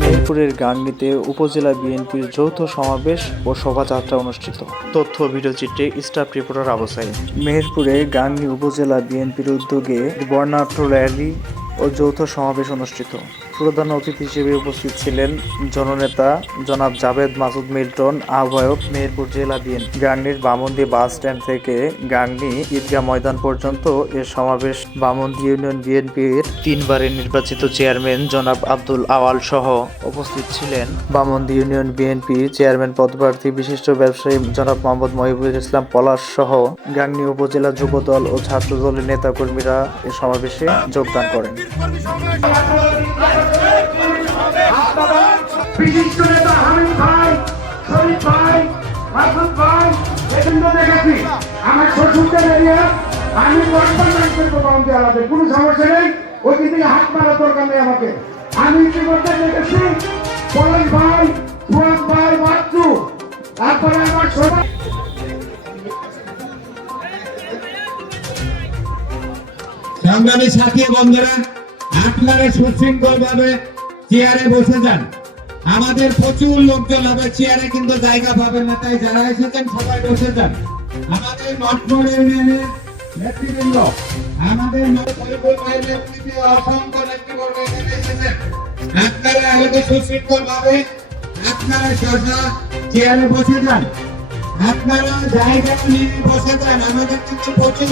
মেহেরপুরের গাংনীতে উপজেলা বিএনপির যৌথ সমাবেশ ও শোভাযাত্রা অনুষ্ঠিত। তথ্য ভিডিওচিত্রে স্টাফ রিপোর্টার আবসাই মেহেরপুরে গাংনী উপজেলা বিএনপির উদ্যোগে বর্ণাঢ্য র্যালি ও যৌথ সমাবেশ অনুষ্ঠিত। প্রধান অতিথি হিসেবে উপস্থিত ছিলেন জননেতা জনাব জাভেদ মাসুদ মিল্টন, আহ্বায়ক মেহেরপুর জেলা বিএনপি। গাংনীর বামন্দি বাস স্ট্যান্ড থেকে গাংনী ঈদগাহ ময়দান পর্যন্ত এ সমাবেশ বামন্দি ইউনিয়ন বিএনপির তিনবারের নির্বাচিত চেয়ারম্যান জনাব আব্দুল আওয়াল সহ উপস্থিত ছিলেন বামন্দি ইউনিয়ন বিএনপি চেয়ারম্যান পদপ্রার্থী বিশিষ্ট ব্যবসায়ী জনাব মোহাম্মদ মহিবুল ইসলাম পলাশ সহ গাংনী উপজেলা যুবদল ও ছাত্র দলের নেতাকর্মীরা এ সমাবেশে যোগদান করেন। দেখেছি, আমার শ্বশুরদের এরিয়া আমি আলাদা, কোনো সমস্যা নেই, ওই থেকে হাত মারা দরকার নেই আমাকে। আমি ইতিমধ্যে দেখেছি পলাশ ভাই ভাই তারপরে আমার সবাই সাথী বন্ধুরা, আপনারা সুশৃঙ্খল ভাবে চেয়ারে বসে যান। আমাদের প্রচুর লোকজন হবে, চেয়ারে কিন্তু জায়গা পাবেন না, তাই যারা এসেছেন সবাই বসে যান। আমাদের মঠমোড় ইউনিয়নের নেতৃবৃন্দ, আমাদের অসংখ্য নেতৃবর্গ এখানে আপনারা আগে সুশৃঙ্খল ভাবে, আপনারা সরসা চেয়ারে বসে যান। আপনারা জায়গা নিয়ে বসে যান, আমাদের কিন্তু প্রচুর